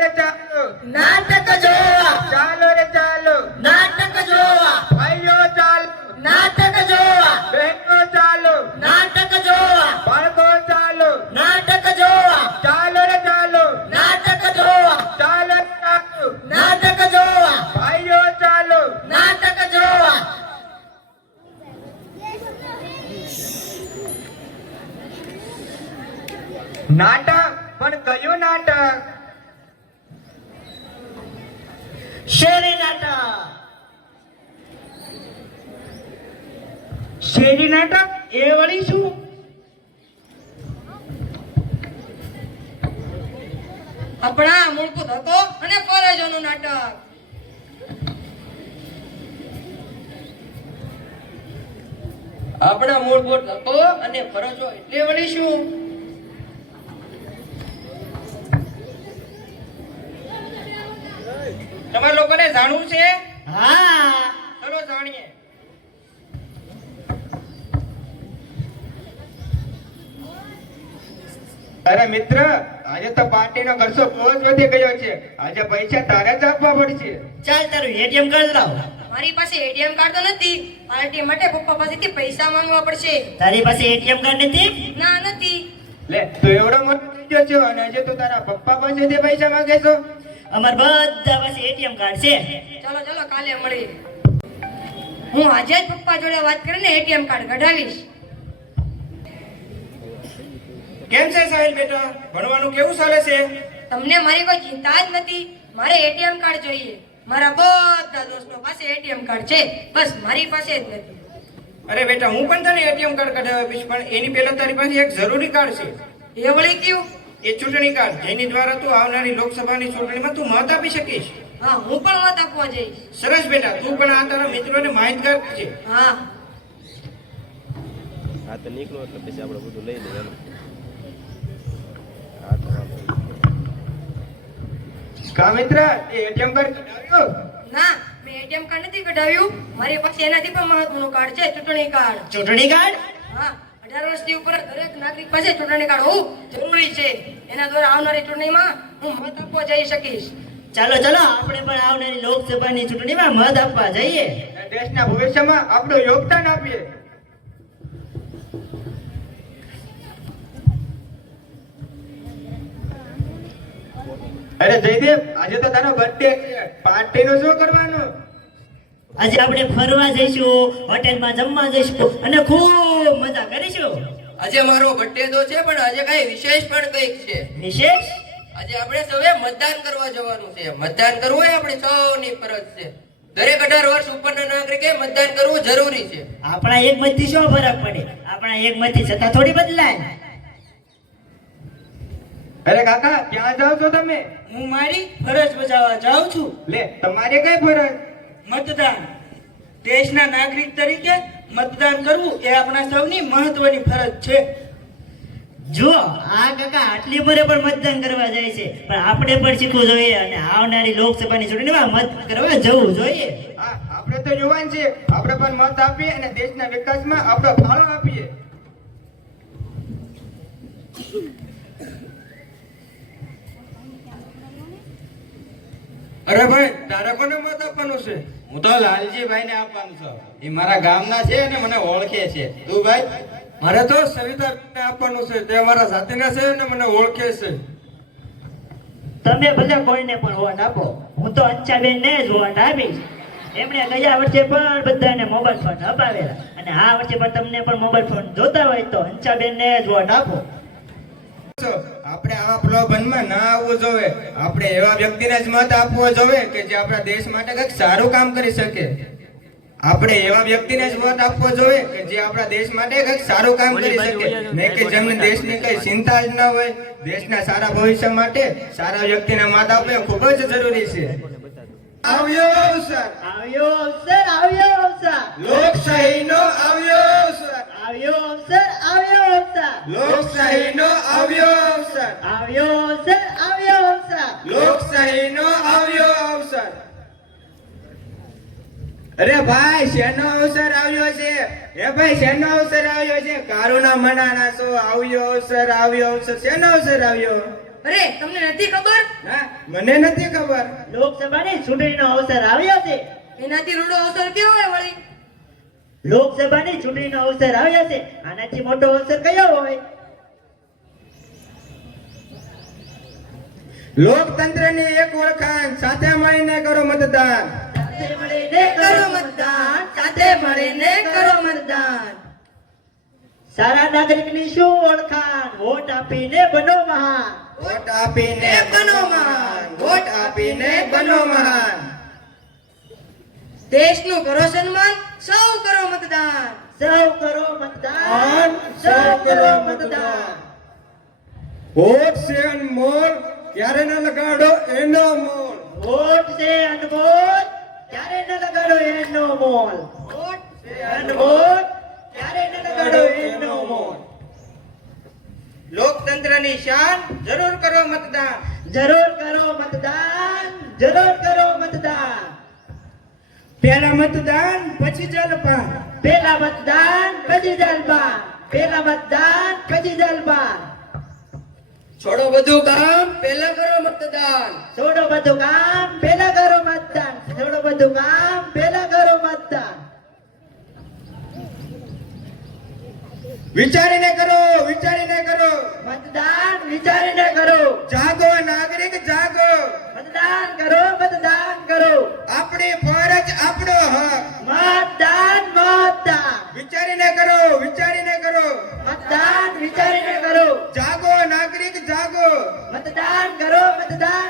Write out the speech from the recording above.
રે ચાલો. નાટક જોવા. ચાલો રે ચાલો. નાટક જોવા. ભાઈઓ ચાલો. નાટક જોવા. બહેનો ચાલો. નાટક જોવા. બાળકો ચાલો. નાટક જોવા. ચાલો રે ચાલો. નાટક જોવા. ચાલો ચાલો. નાટક જોવા. ભાઈઓ ચાલો. નાટક જોવા. નાટક પણ કયું નાટક? શેરી નાટક. શેરી નાટક? એ વળી શું? આપણા મૂળભૂત હકો અને ફરજોનું નાટક. આપણા મૂળભૂત હકો અને ફરજો એટલે વળી શું તમારે લોકોને જાણવું છે હા ચલો જાણીએ અરે મિત્ર આજે તો પાર્ટીનો ખર્ચો બહુ જ વધી ગયો છે. આજે પૈસા તારે જ આપવા પડશે. ચાલ તારું એટીએમ કાર્ડ લાવ. મારી પાસે એટીએમ કાર્ડ તો નથી. પાર્ટી માટે પપ્પા પાસેથી પૈસા માંગવા પડશે. તારી પાસે એટીએમ કાર્ડ નથી? ના નથી. લે તું એવડો મોટો થઈ ગયો છો અને આજે તું તારા પપ્પા પાસેથી પૈસા માંગે છો. અમાર બધા પાસે એટીએમ કાર્ડ છે. ચલો ચલો કાલે મળીએ. હું આજે જ પપ્પા જોડે વાત કરીને એટીએમ કાર્ડ કઢાવીશ. કેમ છે સાહિલ બેટા? ભણવાનું કેવું ચાલે છે? તમને મારી કોઈ ચિંતા જ નથી. મારે એટીએમ કાર્ડ જોઈએ. મારા બધા દોસ્તો પાસે એટીએમ કાર્ડ છે. બસ મારી પાસે જ નથી. અરે બેટા હું પણ તને એટીએમ કાર્ડ કઢાવીશ પણ એની પહેલા તારી પાસે એક જરૂરી કાર્ડ છે. એ વળી કયું? એ ચૂંટણી કાર્ડ જેની દ્વારા તું આવનારી લોકસભાની ચૂંટણીમાં તું મત આપી શકીશ. હા હું પણ મત આપવા જઈશ. સરસ બેટા તું પણ આ તારા મિત્રોને માહિતગાર છે. હા. હા તો નીકળો એટલે પછી આપણે બધું લઈ લઈએ. કા મિત્ર એ એટીએમ કાર્ડ કઢાવ્યો? ના મેં એટીએમ કાર્ડ નથી કઢાવ્યું. મારી પાસે એનાથી પણ મહત્વનું કાર્ડ છે ચૂંટણી કાર્ડ ચૂંટણી કાર્ડ હા અઢાર વર્ષથી ઉપર દરેક નાગરિક પાસે ચૂંટણી કાર્ડ હોવું જરૂરી છે. એના દ્વારા આવનારી ચૂંટણીમાં હું મત આપવા જઈ શકીશ. ચાલો ચાલો આપણે પણ આવનારી લોકસભાની ચૂંટણીમાં મત આપવા જઈએ. અને દેશના ભવિષ્યમાં આપણું યોગદાન આપીએ. અરે જયદેવ આજે તો તારો બર્થડે છે. પાર્ટીનું શું કરવાનું? આજે આપણે ફરવા જઈશું હોટેલમાં જમવા જઈશું અને ખૂબ મજા કરીશું. આજે મારો બર્થડે તો છે પણ આજે કઈ વિશેષ પણ કંઈક છે. વિશેષ? આજે આપણે સૌએ મતદાન કરવા જવાનું છે. મતદાન કરવું એ આપણી સૌની ફરજ છે. દરેક અઢાર વર્ષ ઉપરના નાગરિકે મતદાન કરવું જરૂરી છે. આપણા એક મતથી શું ફરક પડે? આપણા એક મતથી સત્તા થોડી બદલાય. અરે કાકા ક્યાં જાવ છો તમે? હું મારી ફરજ બજાવવા જાઉં છું. લે તમારે કઈ ફરજ? મતદાન. દેશના નાગરિક તરીકે મતદાન કરવું એ આપણા સૌની મહત્વની ફરજ છે. જુઓ આ કાકા આટલી ઉંમરે પણ મતદાન કરવા જાય છે. પણ આપણે પણ શીખવું જોઈએ અને આવનારી લોકસભાની ચૂંટણીમાં મત કરવા જવું જોઈએ. હા આપણે તો યુવાન છે આપણે પણ મત આપીએ અને દેશના વિકાસમાં આપણો ફાળો આપીએ. અરે ભાઈ તારે કોને મત આપવાનું છે? હું તો લાલજીભાઈ ને આપવાનું છું. એ મારા ગામના છે અને મને ઓળખે છે. તું ભાઈ? મારે તો સવિતાને આપવાનું છે. તે અમારા જાતિના છે અને મને ઓળખે છે. તમે ભલે કોઈને પણ વોટ આપો. હું તો અંચાબેન ને જ વોટ આપીશ. એમણે ગયા વર્ષે પણ બધાને મોબાઈલ ફોન અપાવેલા. અને આ વર્ષે પણ તમને પણ મોબાઈલ ફોન જોતા હોય તો અંચાબેન ને જ વોટ આપો. આપણે આવા પ્રલોભનમાં ના આવવું જોઈએ આપણે એવા વ્યક્તિને જ મત આપવો જોઈએ કે જે આપણા દેશ માટે કંઈક સારું કામ કરી શકે. આપણે એવા વ્યક્તિને જ મત આપવો જોઈએ કે જે આપણા દેશ માટે કંઈક સારું કામ કરી શકે. ને કે જેમને દેશની કઈ ચિંતા જ ન હોય દેશના સારા ભવિષ્ય માટે સારા વ્યક્તિને મત આપવો ખૂબ જ જરૂરી છે. આવ્યો અવસર. આવ્યો અવસર આવ્યો અવસર. લોકશાહીનો આવ્યો અવસર. આવ્યો અવસર આવ્યો અવસર. લોકશાહીનો આવ્યો લોકશાહીનો આવ્યો અવસર. અરે ભાઈ શેનો અવસર આવ્યો છે. હે ભાઈ શેનો અવસર આવ્યો છે. કારુના મનાના સો આવ્યો અવસર આવ્યો અવસર. શેનો અવસર આવ્યો? અરે તમને નથી ખબર? હા મને નથી ખબર. લોકસભાની ચૂંટણીનો અવસર આવ્યો છે. એનાથી રૂડો અવસર કેવો હોય વળી? લોકસભાની ચૂંટણીનો અવસર આવ્યો છે. આનાથી મોટો અવસર કયો હોય? લોકતંત્રની એક ઓળખાણ સાથે મળીને કરો મતદાન. સાથે મળીને કરો મતદાન સાથે મળીને કરો મતદાન. સારા નાગરિકની શું ઓળખાણ? વોટ આપીને બનો મહાન. વોટ આપીને બનો મહાન. વોટ આપીને બનો મહાન. દેશનું કરો સન્માન સૌ કરો મતદાન. સૌ કરો મતદાન સૌ કરો મતદાન. વોટ છે અનમોલ ક્યારે ના લગાડો એનો મોલ? વોટ છે અનમોલ ક્યારે ના લગાડો એનો મોલ? વોટ? છે અનમોલ ક્યારે ના લગાડો એનો મોલ? લોકતંત્રની શાન જરૂર કરો મતદાન. જરૂર કરો મતદાન જરૂર કરો મતદાન. પેલા મતદાન પછી જલપાન. પેલા મતદાન પછી જલપાન. પેલા મતદાન પછી જલપાન. છોડો બધું કામ પેલા કરો મતદાન. છોડો બધું કામ પેલા કરો મતદાન. છોડો બધું કામ પેલા કરો મતદાન. વિચારીને કરો વિચારીને કરો. મતદાન વિચારીને કરો. મતદાન કરો મતદાન